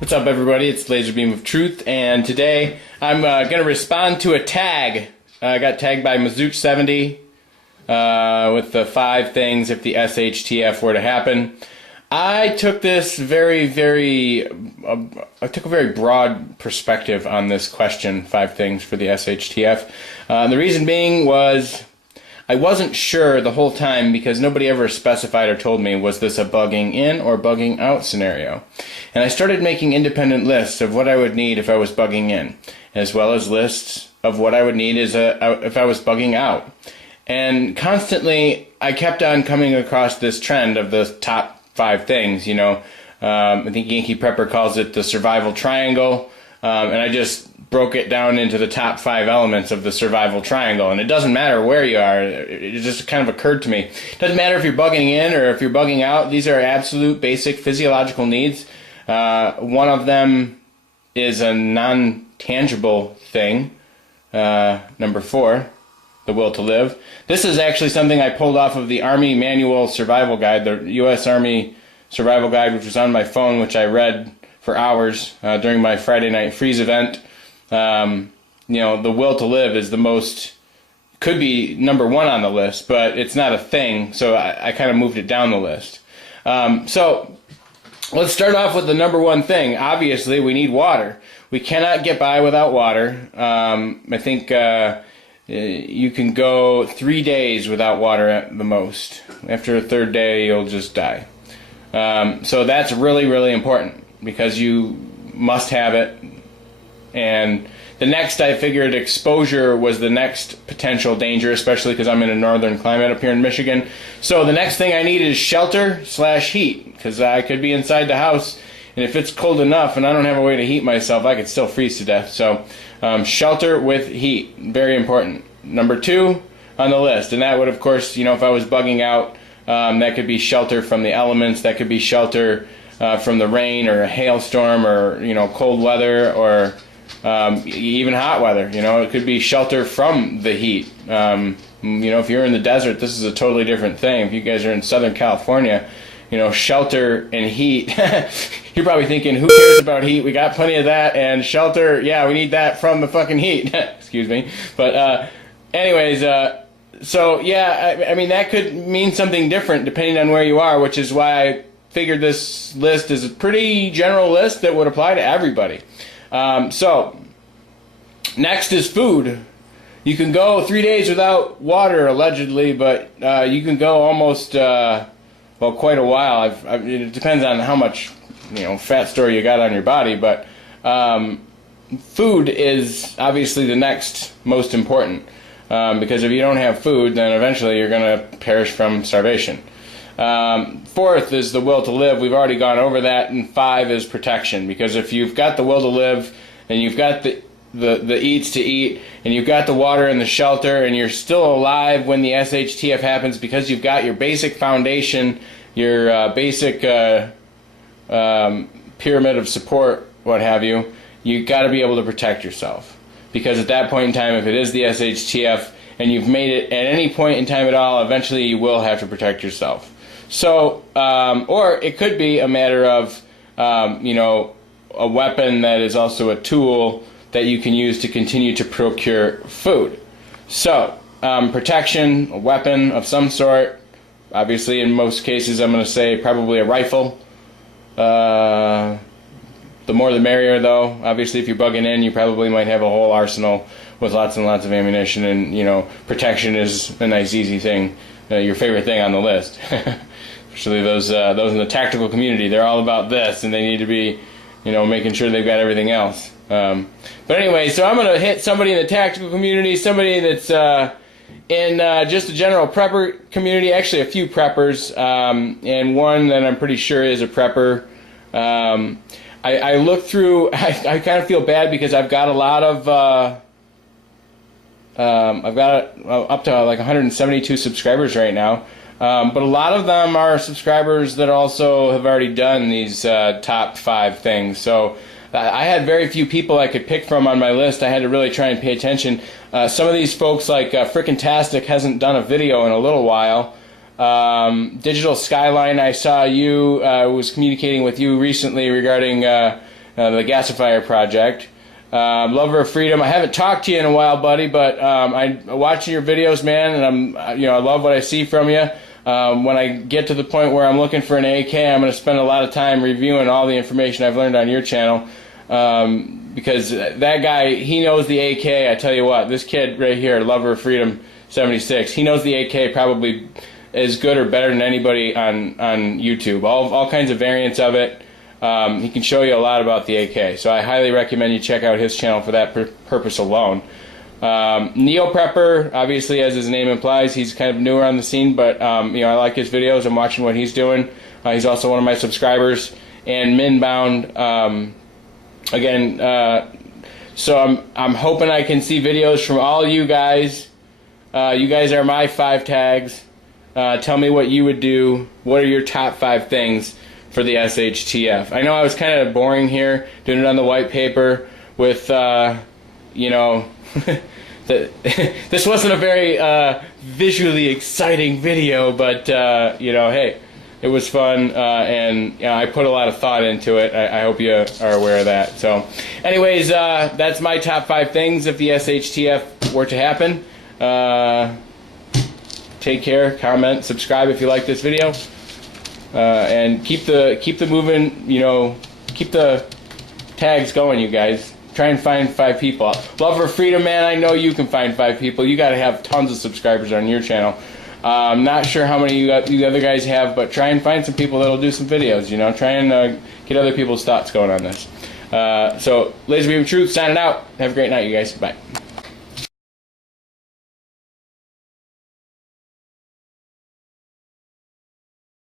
What's up, everybody? It's Laser Beam of Truth, and today I'm going to respond to a tag. I got tagged by Mazooch70 with the 5 things if the SHTF were to happen. I took this I took a very broad perspective on this question, 5 things for the SHTF. The reason being was I wasn't sure the whole time because nobody ever specified or told me was this a bugging in or bugging out scenario. And I started making independent lists of what I would need if I was bugging in, as well as lists of what I would need if I was bugging out. And constantly I kept on coming across this trend of the top 5 things, you know. I think Yankee Prepper calls it the survival triangle, and I just broke it down into the top 5 elements of the survival triangle. And it doesn't matter where you are, it just kind of occurred to me. It doesn't matter if you're bugging in or if you're bugging out, these are absolute basic physiological needs. One of them is a non-tangible thing, number 4, the will to live. This is actually something I pulled off of the Army Manual Survival Guide, the U.S. Army Survival Guide, which was on my phone, which I read for hours during my Friday Night Freeze event. You know, the will to live is the most, could be number 1 on the list, but it's not a thing, so I kind of moved it down the list. So let's start off with the number 1 thing. Obviously, we need water. We cannot get by without water. I think you can go 3 days without water at the most. After the 3rd day, you'll just die. So that's really, really important because you must have it. And the next, I figured exposure was the next potential danger, especially because I'm in a northern climate up here in Michigan. So the next thing I need is shelter/heat, because I could be inside the house, and if it's cold enough and I don't have a way to heat myself, I could still freeze to death. So shelter with heat, very important. Number 2 on the list, and that would, of course, you know, if I was bugging out, that could be shelter from the elements, that could be shelter from the rain or a hailstorm or, you know, cold weather or even hot weather. You know, it could be shelter from the heat. You know, if you're in the desert, this is a totally different thing. If you guys are in Southern California, you know, shelter and heat. You're probably thinking, who cares about heat? We got plenty of that. And shelter, yeah, we need that from the fucking heat. Excuse me. But anyways, so yeah, I mean, that could mean something different depending on where you are, which is why I figured this list is a pretty general list that would apply to everybody. So, next is food. You can go 3 days without water, allegedly, but you can go almost, well, quite a while. It depends on how much, you know, fat store you got on your body, but food is obviously the next most important, because if you don't have food, then eventually you're going to perish from starvation. 4th is the will to live. We've already gone over that. And 5 is protection, because if you've got the will to live and you've got the eats to eat and you've got the water and the shelter and you're still alive when the SHTF happens because you've got your basic foundation, your basic pyramid of support, what have you, you've got to be able to protect yourself. Because at that point in time, if it is the SHTF and you've made it at any point in time at all, eventually you will have to protect yourself. So, or it could be a matter of, you know, a weapon that is also a tool that you can use to continue to procure food. So, protection, a weapon of some sort, obviously in most cases I'm going to say probably a rifle. The more the merrier, though. Obviously if you're bugging in, you probably might have a whole arsenal with lots and lots of ammunition, and, you know, protection is a nice easy thing, your favorite thing on the list. Especially those in the tactical community, they're all about this, and they need to be, you know, making sure they've got everything else. But anyway, so I'm going to hit somebody in the tactical community, somebody that's in just the general prepper community, actually a few preppers, and one that I'm pretty sure is a prepper. I looked through, I kind of feel bad because I've got a lot of, I've got up to like 172 subscribers right now. But a lot of them are subscribers that also have already done these top 5 things. So I had very few people I could pick from on my list. I had to really try and pay attention. Some of these folks, like Frickin' Tastic, hasn't done a video in a little while. Digital Skyline, I saw you, was communicating with you recently regarding the gasifier project. Lover of freedom. I haven't talked to you in a while, buddy, but I'm watching your videos, man, and I love what I see from you. When I get to the point where I'm looking for an AK, I'm going to spend a lot of time reviewing all the information I've learned on your channel, because that guy, he knows the AK. I tell you what, this kid right here, Lover of Freedom 76, he knows the AK probably as good or better than anybody on YouTube. All kinds of variants of it. He can show you a lot about the AK, so I highly recommend you check out his channel for that purpose alone. Neo Prepper, obviously, as his name implies, he's kind of newer on the scene, but I like his videos. I'm watching what he's doing. He's also one of my subscribers. And Minbound, so I'm hoping I can see videos from all you guys. You guys are my 5 tags. Tell me what you would do. What are your top 5 things for the SHTF? I know I was kind of boring here, doing it on the white paper with, this wasn't a very visually exciting video, but, hey, it was fun, and I put a lot of thought into it. I hope you are aware of that. So, anyways, that's my top 5 things if the SHTF were to happen. Take care, comment, subscribe if you like this video. And keep the moving, keep the tags going, you guys. Try and find 5 people. Lover of Freedom, man, I know you can find 5 people. You got to have tons of subscribers on your channel. I'm not sure how many you other guys have, but try and find some people that'll do some videos. Try and get other people's thoughts going on this. So, Laser Beam Truth signing out. Have a great night, you guys. Bye.